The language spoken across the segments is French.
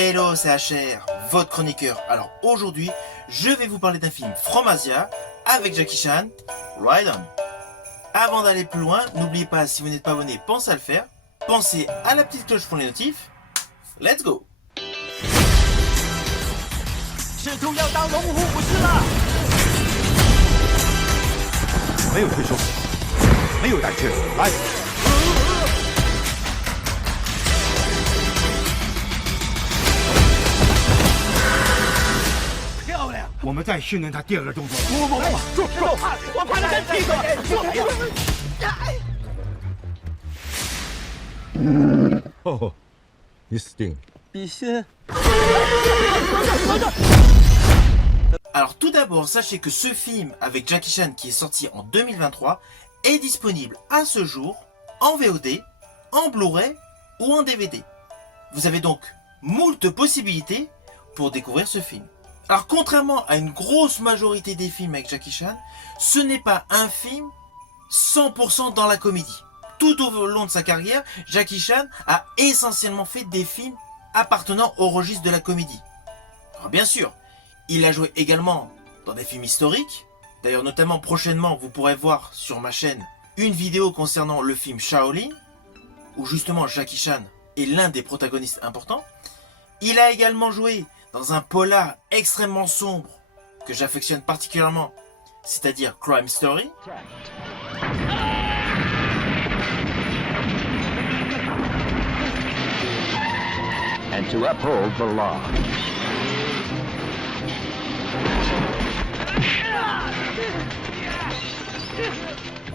Hello, c'est HR, votre chroniqueur. Alors aujourd'hui, je vais vous parler d'un film From Asia avec Jackie Chan, Ride On. Avant d'aller plus loin, n'oubliez pas, si vous n'êtes pas abonné, pensez à le faire. Pensez à la petite cloche pour les notifs. Let's go! 试图要当龙虎武师了。没有退缩，没有胆怯，来！漂亮！我们再训练他第二个动作。不，我怕他真踢我。哦，你死定了！ 比心。 Alors tout d'abord, sachez que ce film avec Jackie Chan qui est sorti en 2023 est disponible à ce jour en VOD, en Blu-ray ou en DVD. Vous avez donc moult possibilités pour découvrir ce film. Alors contrairement à une grosse majorité des films avec Jackie Chan, ce n'est pas un film 100% dans la comédie. Tout au long de sa carrière, Jackie Chan a essentiellement fait des films appartenant au registre de la comédie. Alors bien sûr, il a joué également dans des films historiques. D'ailleurs, notamment prochainement, vous pourrez voir sur ma chaîne une vidéo concernant le film Shaolin, où justement Jackie Chan est l'un des protagonistes importants. Il a également joué dans un polar extrêmement sombre que j'affectionne particulièrement, c'est-à-dire Crime Story. And to uphold the law.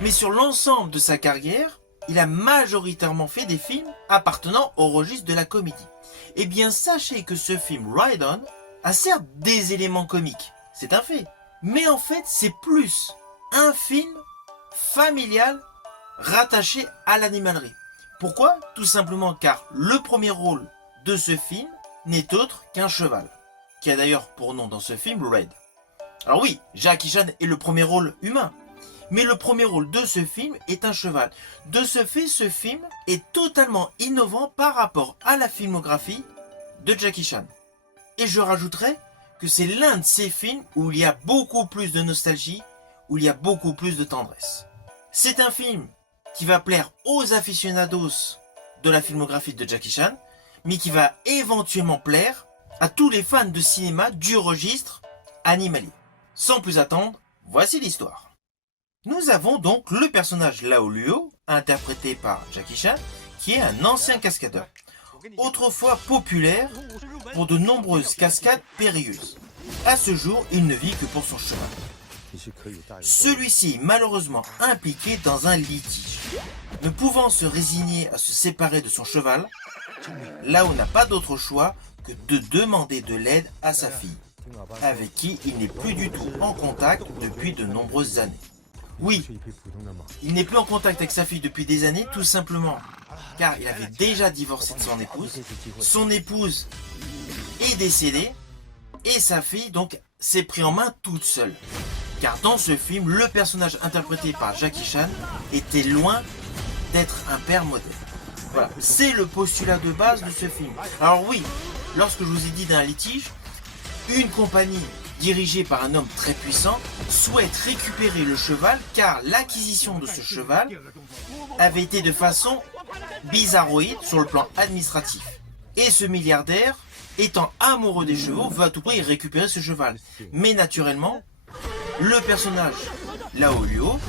Mais sur l'ensemble de sa carrière, il a majoritairement fait des films appartenant au registre de la comédie. Eh bien, sachez que ce film Ride On a certes des éléments comiques, c'est un fait. Mais en fait, c'est plus un film familial rattaché à l'animalerie. Pourquoi? Tout simplement car le premier rôle de ce film n'est autre qu'un cheval, qui a d'ailleurs pour nom dans ce film Red. Alors oui, Jackie Chan est le premier rôle humain, mais le premier rôle de ce film est un cheval. De ce fait, ce film est totalement innovant par rapport à la filmographie de Jackie Chan. Et je rajouterais que c'est l'un de ces films où il y a beaucoup plus de nostalgie, où il y a beaucoup plus de tendresse. C'est un film qui va plaire aux aficionados de la filmographie de Jackie Chan, mais qui va éventuellement plaire à tous les fans de cinéma du registre animalier. Sans plus attendre, voici l'histoire. Nous avons donc le personnage Lao Luo, interprété par Jackie Chan, qui est un ancien cascadeur, autrefois populaire pour de nombreuses cascades périlleuses. À ce jour, il ne vit que pour son cheval. Celui-ci est malheureusement impliqué dans un litige. Ne pouvant se résigner à se séparer de son cheval, Lao n'a pas d'autre choix que de demander de l'aide à sa fille, avec qui il n'est plus du tout en contact depuis de nombreuses années. Oui, il n'est plus en contact avec sa fille depuis des années, tout simplement car il avait déjà divorcé de son épouse. Son épouse est décédée et sa fille donc s'est pris en main toute seule. Car dans ce film, le personnage interprété par Jackie Chan était loin d'être un père modèle. Voilà, c'est le postulat de base de ce film. Alors oui, lorsque je vous ai dit d'un litige, une compagnie dirigée par un homme très puissant souhaite récupérer le cheval car l'acquisition de ce cheval avait été de façon bizarroïde sur le plan administratif. Et ce milliardaire, étant amoureux des chevaux, veut à tout prix récupérer ce cheval. Mais naturellement, le personnage Lao Luo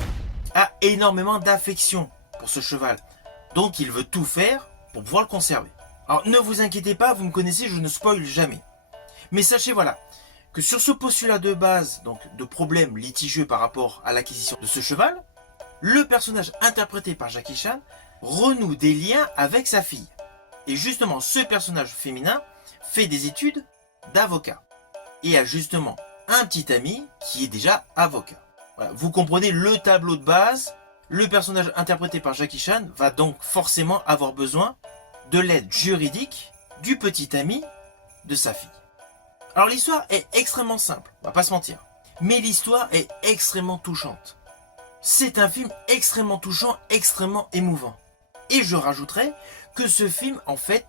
a énormément d'affection pour ce cheval. Donc il veut tout faire pour pouvoir le conserver. Alors ne vous inquiétez pas, vous me connaissez, je ne spoil jamais. Mais sachez voilà, que sur ce postulat de base, donc de problème litigieux par rapport à l'acquisition de ce cheval, le personnage interprété par Jackie Chan renoue des liens avec sa fille. Et justement, ce personnage féminin fait des études d'avocat. Et a justement un petit ami qui est déjà avocat. Voilà, vous comprenez le tableau de base. Le personnage interprété par Jackie Chan va donc forcément avoir besoin de l'aide juridique du petit ami de sa fille. Alors l'histoire est extrêmement simple, on va pas se mentir. Mais l'histoire est extrêmement touchante. C'est un film extrêmement touchant, extrêmement émouvant. Et je rajouterais que ce film, en fait,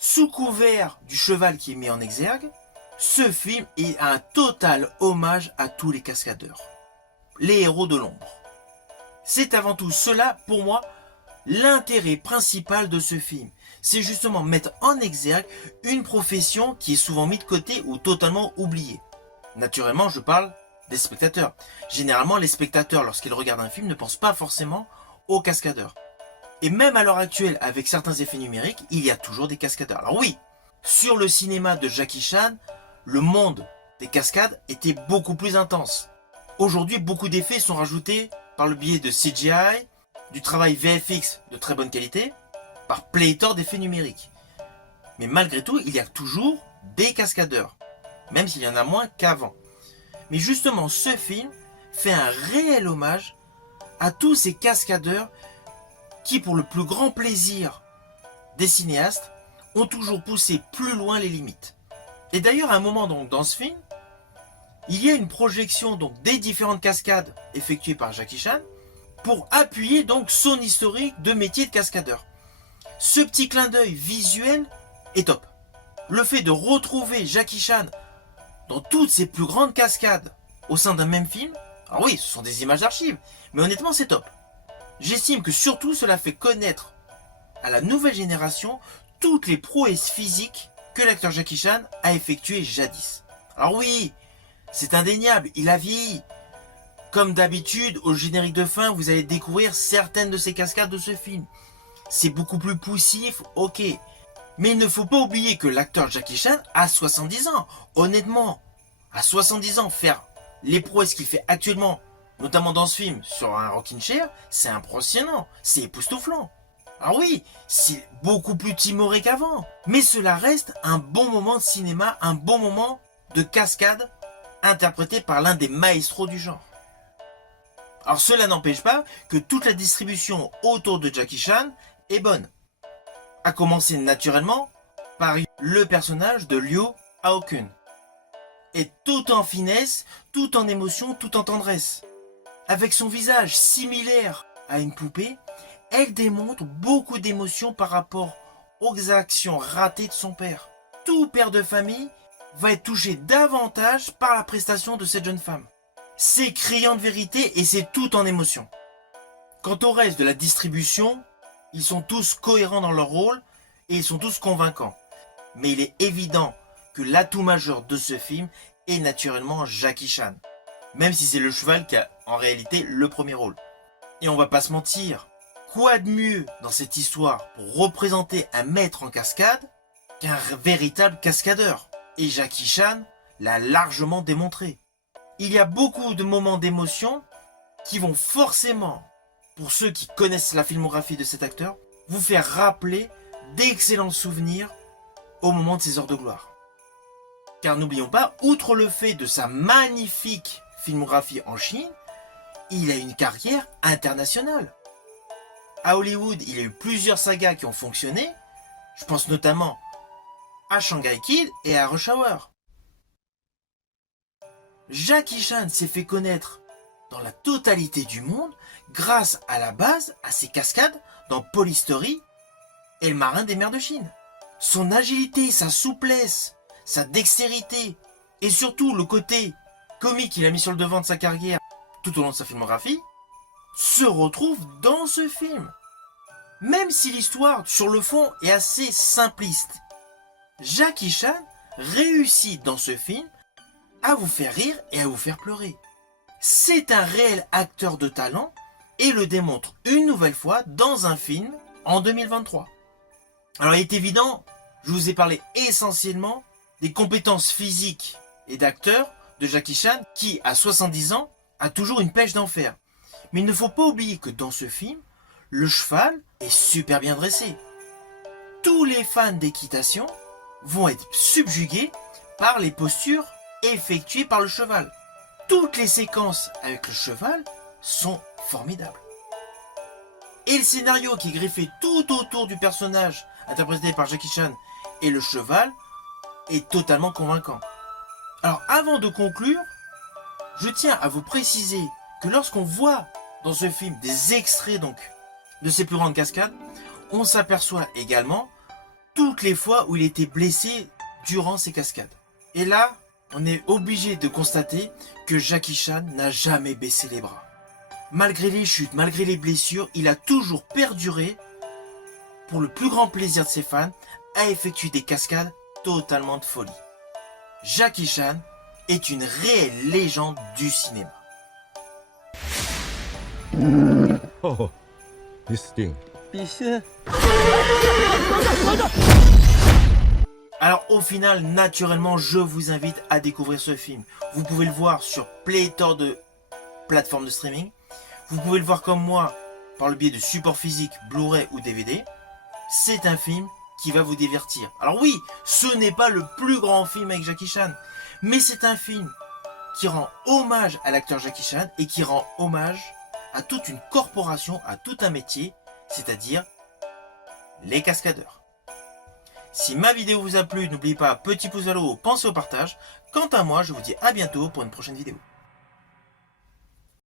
Sous couvert du cheval qui est mis en exergue, ce film est un total hommage à tous les cascadeurs, les héros de l'ombre. C'est avant tout cela, pour moi, l'intérêt principal de ce film. C'est justement mettre en exergue une profession qui est souvent mise de côté ou totalement oubliée. Naturellement, je parle des spectateurs. Généralement, les spectateurs, lorsqu'ils regardent un film, ne pensent pas forcément aux cascadeurs. Et même à l'heure actuelle, avec certains effets numériques, il y a toujours des cascadeurs. Alors oui, sur le cinéma de Jackie Chan, le monde des cascades était beaucoup plus intense. Aujourd'hui, beaucoup d'effets sont rajoutés par le biais de CGI, du travail VFX de très bonne qualité, par pléthore d'effets numériques. Mais malgré tout, il y a toujours des cascadeurs, même s'il y en a moins qu'avant. Mais justement, ce film fait un réel hommage à tous ces cascadeurs qui, pour le plus grand plaisir des cinéastes, ont toujours poussé plus loin les limites. Et d'ailleurs, à un moment donc, dans ce film, il y a une projection donc, des différentes cascades effectuées par Jackie Chan pour appuyer donc son historique de métier de cascadeur. Ce petit clin d'œil visuel est top. Le fait de retrouver Jackie Chan dans toutes ses plus grandes cascades au sein d'un même film, alors oui, ce sont des images d'archives, mais honnêtement c'est top. J'estime que surtout cela fait connaître à la nouvelle génération toutes les prouesses physiques que l'acteur Jackie Chan a effectuées jadis. Alors oui, c'est indéniable, il a vieilli. Comme d'habitude, au générique de fin, vous allez découvrir certaines de ces cascades de ce film. C'est beaucoup plus poussif, ok. Mais il ne faut pas oublier que l'acteur Jackie Chan a 70 ans. Honnêtement, à 70 ans, faire les prouesses qu'il fait actuellement, notamment dans ce film, sur un rocking chair, c'est impressionnant, c'est époustouflant. Ah oui, c'est beaucoup plus timoré qu'avant. Mais cela reste un bon moment de cinéma, un bon moment de cascade interprété par l'un des maestros du genre. Alors cela n'empêche pas que toute la distribution autour de Jackie Chan est bonne. À commencer naturellement par le personnage de Liu Aokun. Et tout en finesse, tout en émotion, tout en tendresse. Avec son visage similaire à une poupée, elle démontre beaucoup d'émotions par rapport aux actions ratées de son père. Tout père de famille va être touché davantage par la prestation de cette jeune femme. C'est criant de vérité et c'est tout en émotion. Quant au reste de la distribution, ils sont tous cohérents dans leur rôle et ils sont tous convaincants. Mais il est évident que l'atout majeur de ce film est naturellement Jackie Chan. Même si c'est le cheval qui a en réalité le premier rôle. Et on va pas se mentir, quoi de mieux dans cette histoire pour représenter un maître en cascade qu'un véritable cascadeur? Et Jackie Chan l'a largement démontré. Il y a beaucoup de moments d'émotion qui vont forcément, pour ceux qui connaissent la filmographie de cet acteur, vous faire rappeler d'excellents souvenirs au moment de ses heures de gloire. Car n'oublions pas, outre le fait de sa magnifique filmographie en Chine, il a une carrière internationale. À Hollywood, il y a eu plusieurs sagas qui ont fonctionné. Je pense notamment à Shanghai Kid et à Rush Hour. Jackie Chan s'est fait connaître dans la totalité du monde grâce à la base à ses cascades dans Police Story et Le Marin des Mers de Chine. Son agilité, sa souplesse, sa dextérité et surtout le côté comique qu'il a mis sur le devant de sa carrière tout au long de sa filmographie se retrouve dans ce film. Même si l'histoire sur le fond est assez simpliste, Jackie Chan réussit dans ce film à vous faire rire et à vous faire pleurer. C'est un réel acteur de talent et le démontre une nouvelle fois dans un film en 2023. Alors il est évident, je vous ai parlé essentiellement des compétences physiques et d'acteur de Jackie Chan qui, à 70 ans, a toujours une pêche d'enfer. Mais il ne faut pas oublier que dans ce film, le cheval est super bien dressé. Tous les fans d'équitation vont être subjugués par les postures effectuées par le cheval. Toutes les séquences avec le cheval sont formidables. Et le scénario qui est greffé tout autour du personnage interprété par Jackie Chan et le cheval est totalement convaincant. Alors avant de conclure, je tiens à vous préciser que lorsqu'on voit dans ce film des extraits donc de ces plus grandes cascades, on s'aperçoit également toutes les fois où il était blessé durant ses cascades. Et là, on est obligé de constater que Jackie Chan n'a jamais baissé les bras. Malgré les chutes, malgré les blessures, il a toujours perduré, pour le plus grand plaisir de ses fans, à effectuer des cascades totalement de folie. Jackie Chan est une réelle légende du cinéma. Oh, this thing. 必须。 Alors au final, naturellement, je vous invite à découvrir ce film. Vous pouvez le voir sur pléthore de plateformes de streaming. Vous pouvez le voir comme moi, par le biais de supports physiques, Blu-ray ou DVD. C'est un film qui va vous divertir. Alors oui, ce n'est pas le plus grand film avec Jackie Chan, mais c'est un film qui rend hommage à l'acteur Jackie Chan et qui rend hommage à toute une corporation, à tout un métier, c'est-à-dire les cascadeurs. Si ma vidéo vous a plu, n'oubliez pas petit pouce vers le haut, pensez au partage. Quant à moi, je vous dis à bientôt pour une prochaine vidéo.